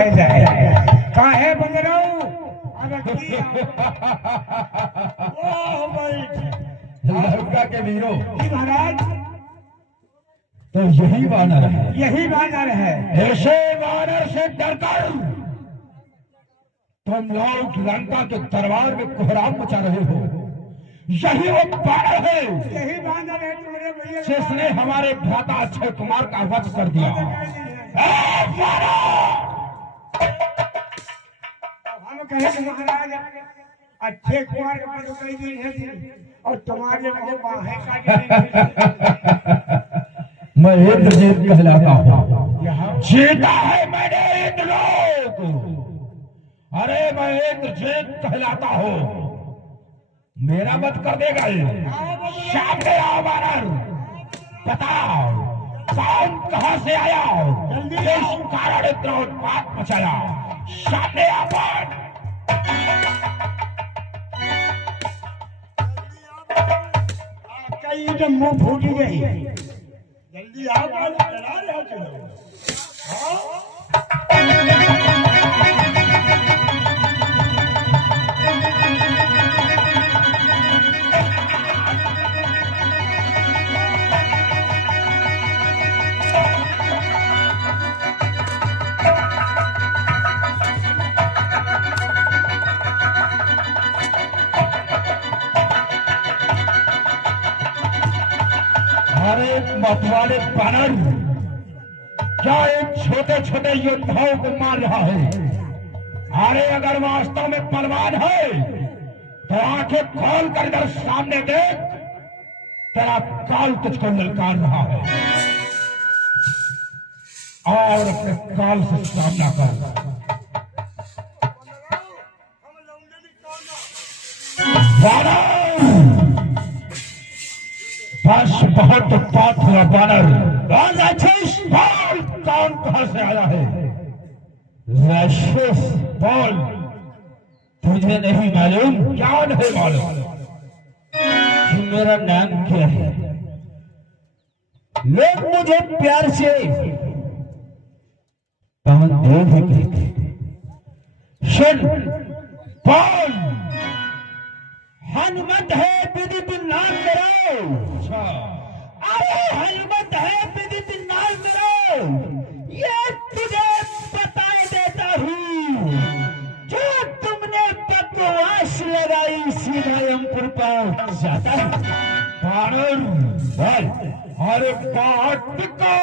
है जाए काहे बंदराऊ लड़का के वीरों महाराज तो यही वानर है, यही वानर है। ऐसे वानर से डरकर तुम लोग लंका के दरबार में कोहराम मचा रहे हो। यही वो वानर है, यही वानर है तुम्हारे भैया जिसने हमारे भ्राता अक्षय कुमार का वध कर दिया। हम कहे महाराज अक्षय कुमार का पद कई दिन है और तुम्हारे मुंह बाहें काटे मैं इंद्रजीत कहलाता हूँ। जीता है मैंने इंद्रलोक। अरे मैं इंद्रजीत कहलाता हूँ। मेरा मत कर देगा ये। सामने आओ वानर, बताओ कौन कहाँ से आया, किस कारण इतना उत्पात मचाया। सामने आओ। कई तो मुंह फूट गई। जल्दी आओ, डरा रहे हो तुम। अरे मतवाले बानर, क्या इन छोटे छोटे योद्धाओं को मार रहा है? अरे अगर वास्तव में बलवान है तो आंखें खोल कर इधर सामने देख, तेरा काल तुझको ललकार रहा है और अपने काल से सामना कर। बस बहुत बात हुआ बानर। कौन कहां से आया है? राक्षस बोल, तुझे नहीं मालूम? क्या नहीं मालूम? मेरा नाम क्या है? लोग मुझे प्यार से पवन देव ही कहते हैं। सुन बोल। हनुमत है विदित नाम मेरा। अरे हनुमत है विदित नाम मेरा, ये तुझे बताए देता हूँ। जो तुमने बकवास लगाई सीधा यमपुर पर जाता है। बानर बोल। हर बात को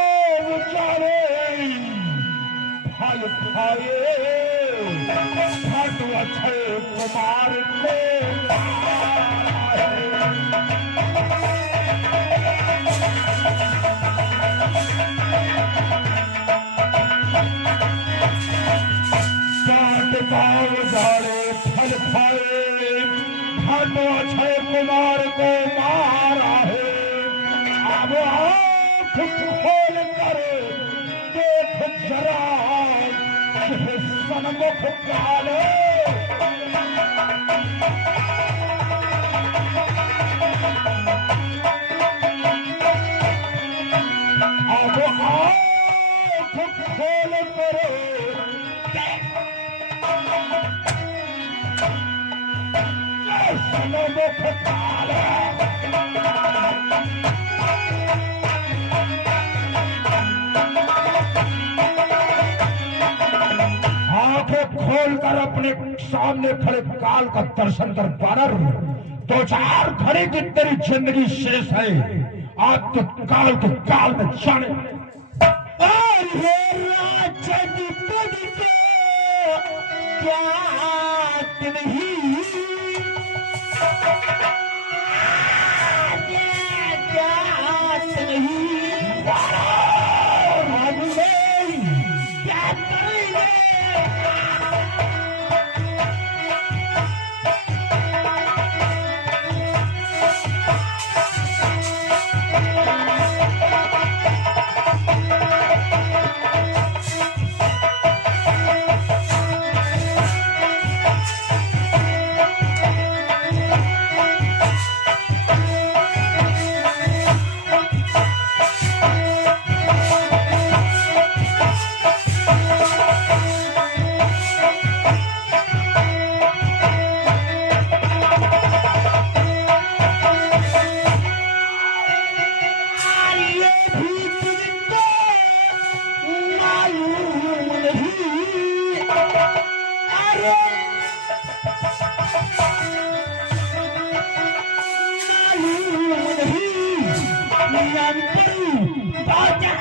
उचारे फल खाए, खाटू अक्षय कुमार को फल खाए, खाटू अक्षय कुमार को मारा है। अब आँख खोल कर देख जरा सन्मुख काले। अब आँख खोल कर सन्मुख काले। खोलकर अपने सामने खड़े काल का दर्शन कर बानर। दो चार घड़ी की तेरी जिंदगी शेष है। आज तो काल के काल में जाने। क्या नहीं दमयंती बाजा।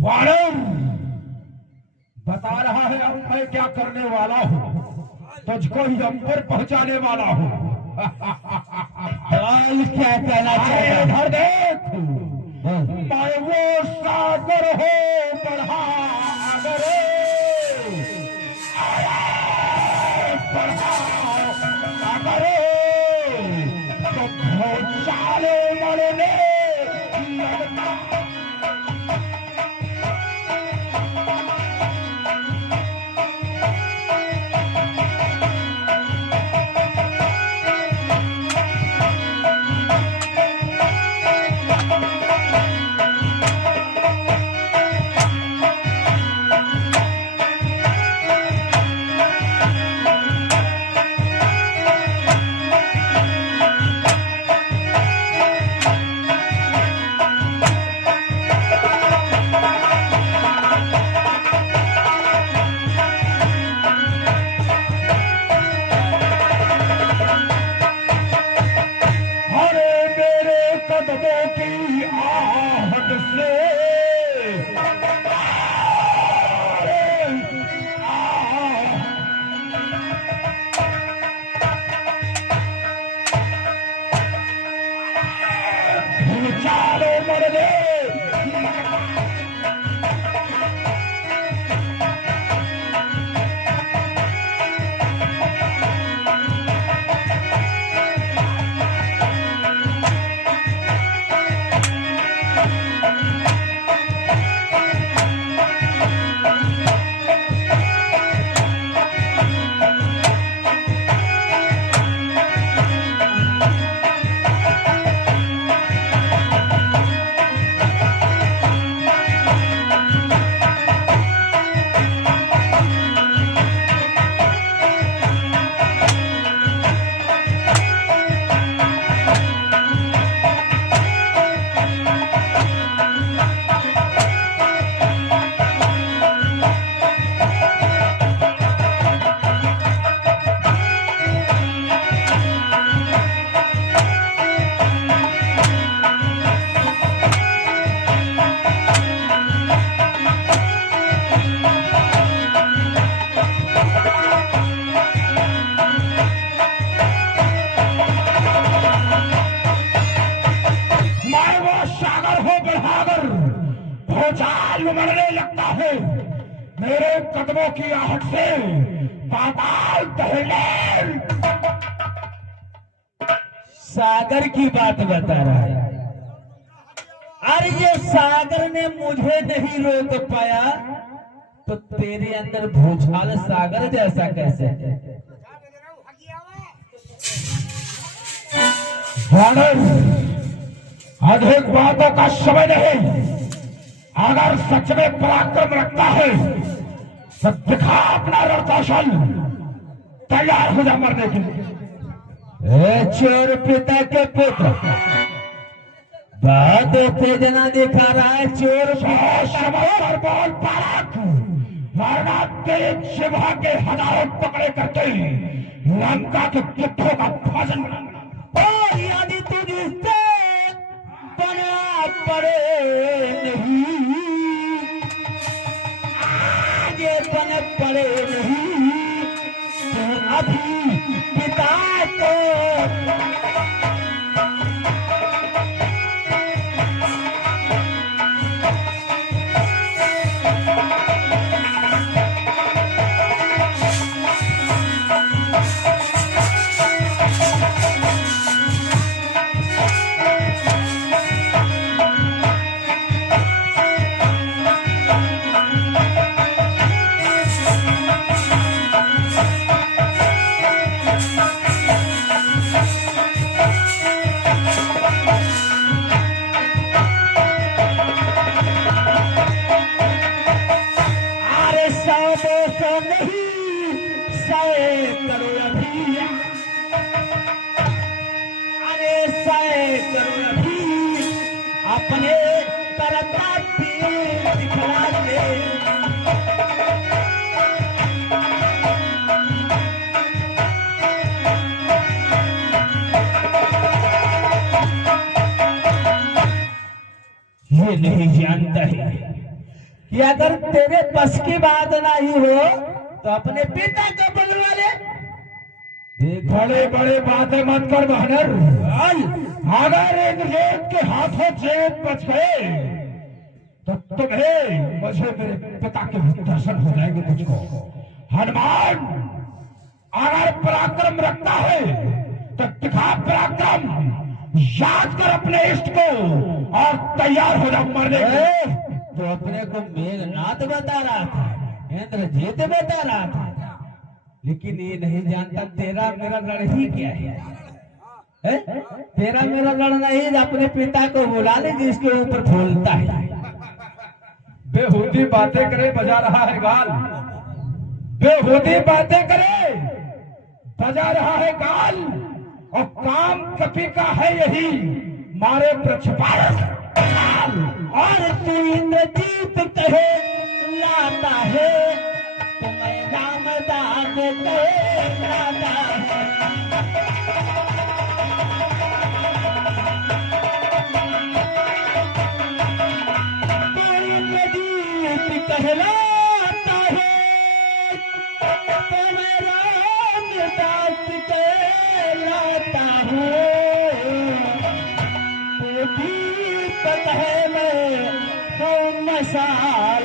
वाणन बता रहा है अब मैं क्या करने वाला हूँ, तुझको ही अंबर पहुंचाने वाला हूँ। हाल क्या कहना चाहिए? इधर देख, मैं वो सागर हो बढ़ा अगर तो भौचाले मरने लगता। मरने लगता है, मेरे कदमों की आहट से पाताल दहले। सागर की बात बता रहा है। अरे ये सागर ने मुझे नहीं रोक पाया तो तेरे अंदर भूचाल सागर जैसा कैसे है? अधिक बातों का समय नहीं, अगर सच में पराक्रम रखता है तो दिखा अपना रणकौशल, तैयार हो जा मरने के लिए। चोर पिता के पुत्र बहुत उत्तेजना दिखा रहा है। चोर पर बोल पारक, वरना तेरे शिवा के हजारों पकड़े करते लंका के चिट्ठों का भोजन बनाना। और यदि तुझसे बना पड़े नहीं, आगे बन पड़े नहीं तो अभी पिता को अपने करता तीर दिखला दे। ये नहीं जानता है कि अगर तेरे बस की बात नहीं हो तो अपने पिता को बुलवा ले। बड़े बड़े बातें मत कर बहनर। अगर इंद्रजीत के हाथों जेत बच गए तो तुम्हें मुझे मेरे पिता के भी दर्शन हो जाएंगे तुझको। हनुमान अगर पराक्रम रखता है तो दिखा पराक्रम, याद कर अपने इष्ट को और तैयार हो जा मरने के। तो अपने को मेघनाथ बता रहा था, इंद्रजीत बता रहा था, लेकिन ये नहीं जानता तेरा मेरा लड़ ही क्या है? तेरा मेरा लड़ना ही अपने पिता को बुला ले जिसके ऊपर फूलता है। बेहूदी बातें करे बजा रहा है गाल, बेहूदी बातें करे बजा रहा है गाल, और काम कपी का है यही मारे प्रक्षपाल। और तू इंद्रजीत कहे लाता है तो मैं रामदास कहे लाता है। तू इंद्रजीत कहलाता है तो मैं रामदास कहलाता हूँ। दीपक है मैं तो मसाल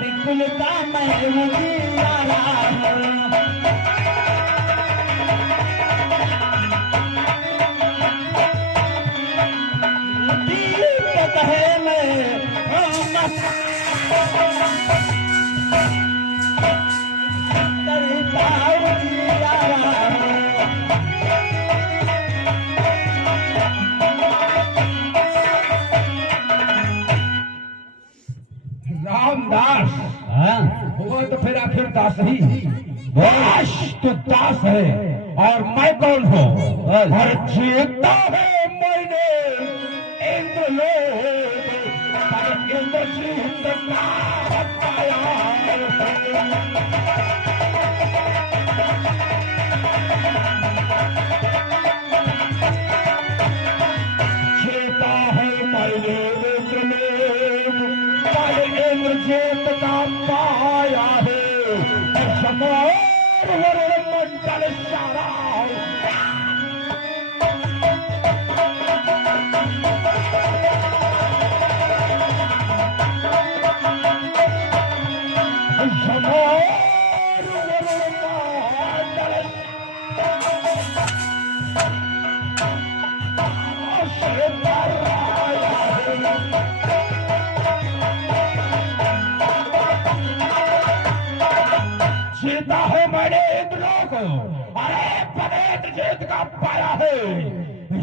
बिल्कुल का मैं उजियारा हूँ। दीपक है मैं तो मसाल उजियारा हूँ। रामदास हुआ तो फिर आखिर दास ही। दास तो दास है और मैं कौन हूँ? और जीता है मैंने इंद्रलोक, पर इंद्रजीत ना पाया। जीता है मैंने इंद्रलोक, इंद्रजीत का पाया है, समोर वरुण मंडल सारा। समोर वरुण मंडल से बराया है। जीता है मैंने इंद्रलोक, अरे पदेत जीत का पाया है,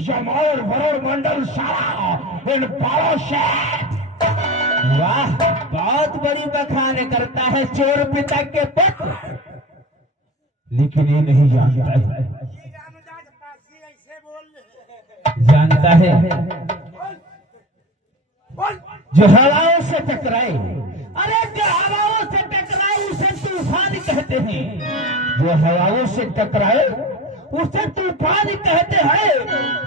यमोर वरुण मंडल सारा इन बालों से। वाह, बहुत बड़ी बखाने करता है चोर पिता के पुत्र, लेकिन ये नहीं जानता है। जानता है जो हवाओं से टकराए, अरे जो हवाओं से टकराए उसे तूफान कहते हैं। जो हवाओं से टकराए उसे तूफान कहते हैं,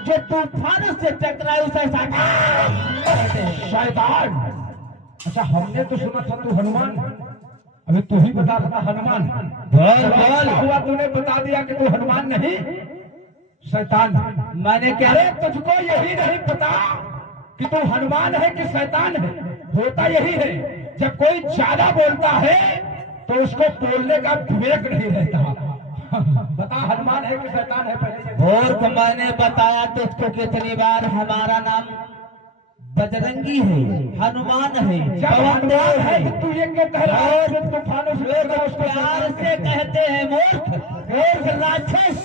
जो तूफान से टकराए उसे शैतान कहते हैं। शैतान? अच्छा, हमने तो सुना था तू हनुमान, अभी तू ही बता रहा हनुमान। बोल हुआ तूने बता दिया कि तू हनुमान नहीं शैतान। मैंने क्या? अरे तुझको यही नहीं पता कि तू हनुमान है कि शैतान है? होता यही है, जब कोई ज्यादा बोलता है तो उसको बोलने का विवेक नहीं रहता। बता हनुमान है कि शैतान है पहले? और मैंने बताया तुझको कितनी बार, हमारा नाम बजरंगी है, हनुमान है, जब हनुमान है तो तू ये कह रहा है कि तूफानों से लोग प्यार से कहते हैं मूर्ख, मूर्ख राक्षस।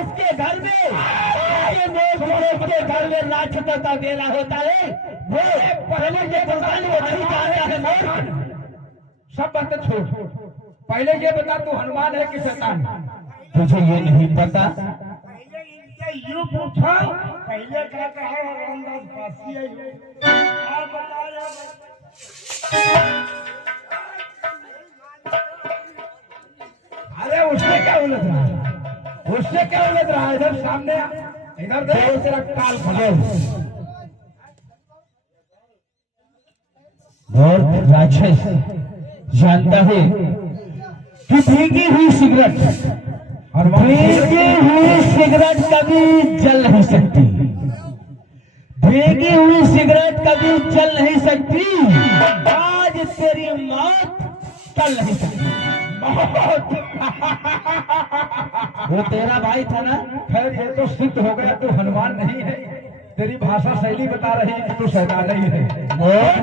इसके घर में ये मूर्ख के घर में राक्षस का मेला होता है। वो पहले ये भगवान वो नहीं जानता है मूर्ख। सब बातें छोड़, पहले ये बता तू हनुमान है कि शैतान? मुझे ये नहीं पता। यूं पूछा पहले क्या कहा और अंदाज फांसी है आप बता रहे अरे उससे क्या उलझ रहा है, उससे क्या उलझ रहा है? इधर सामने आ, इधर देखो तेरा काल फले। और राक्षस जानता है कि भीगी हुई सिगरेट और भीगी हुई सिगरेट कभी जल नहीं सकती, भीगी हुई सिगरेट कभी जल नहीं सकती। आज तेरी मौत टल नहीं सकती। वो तेरा भाई था ना? खैर ये तो सिद्ध हो गया तू हनुमान नहीं है, तेरी भाषा शैली बता रही है कि तू शैतान ही है। मौत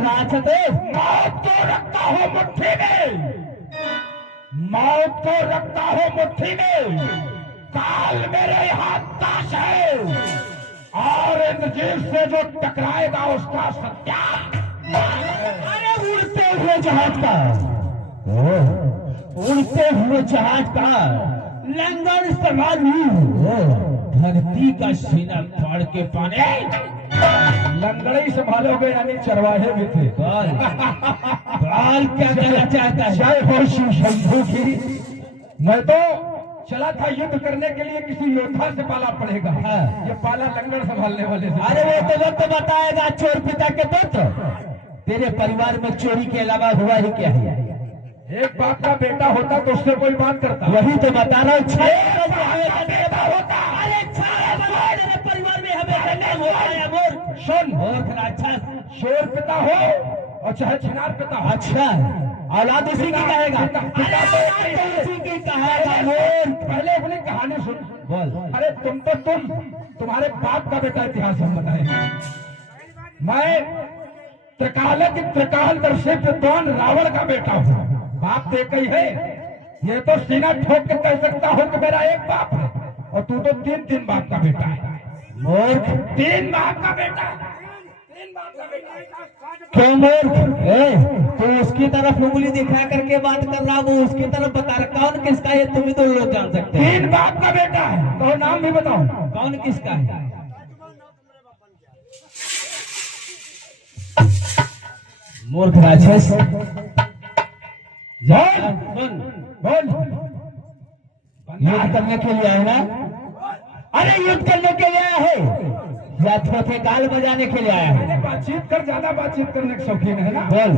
को रखता हो मुट्ठी में, मौत को रखता हो मुट्ठी में, काल मेरे हाथ ताश है और इंद्रजीत से जो टकराएगा उसका सत्या। अरे उड़ते हुए जहाज का, उड़ते हुए जहाज का लंगर सवार धरती का सीना फाड़ के पाने। लंगड़े ही संभालोगे यानी चरवाहे भी थे। बाल क्या कहना चाहता है? जय हो शिव शंभू की। मैं तो चला था युद्ध करने के लिए, किसी योद्धा से पाला पड़ेगा। ये पाला लंगड़ संभालने वाले से। अरे वो तो वक्त बताएगा चोर पिता के पुत्र। तेरे परिवार में चोरी के अलावा हुआ ही क्या है? एक बाप का बेटा होता तो उससे कोई बात करता। वही तो बता रहा हूँ। बेटा होता, अरे मेरे परिवार में हमेशा नाम होता है मूर्ख। सुन, मूर्ख राक्षस, शोर पिता हो और चाहे छिनार पिता हो। अच्छा औलाद उसी की कहेगा। पिता तो उसी की कहेगा मूर्ख। पहले अपनी कहानी सुन। बोल। अरे तुम्हारे बाप का बेटा इतिहास हम बताएंगे। मैं त्रिकाल दर्शित विद्वान रावण का बेटा हूँ। बाप तो एक ही है। ये तो सीना ठोक के कह सकता हूँ कि मेरा एक बाप है, और तू तो तीन बाप का बेटा है। मूर्ख, 3 बाप का बेटा है। 3 बाप का बेटा है। क्यों मूर्ख? तू उसकी तरफ उंगली दिखा करके बात कर रहा, वो उसकी तरफ बता रहा। कौन किसका है तुम ही तो लोग जान सकते हैं। 3 बाप का बेटा है तो नाम भी बताओ। कौन किसका है? मूर्ख राक्षस, बोल। युद्ध करने के लिए आए ना? अरे युद्ध करने के लिए आया है या थोथे गाल बजाने के लिए आया है? बातचीत कर, ज्यादा बातचीत करने के शौकीन है ना। बोल।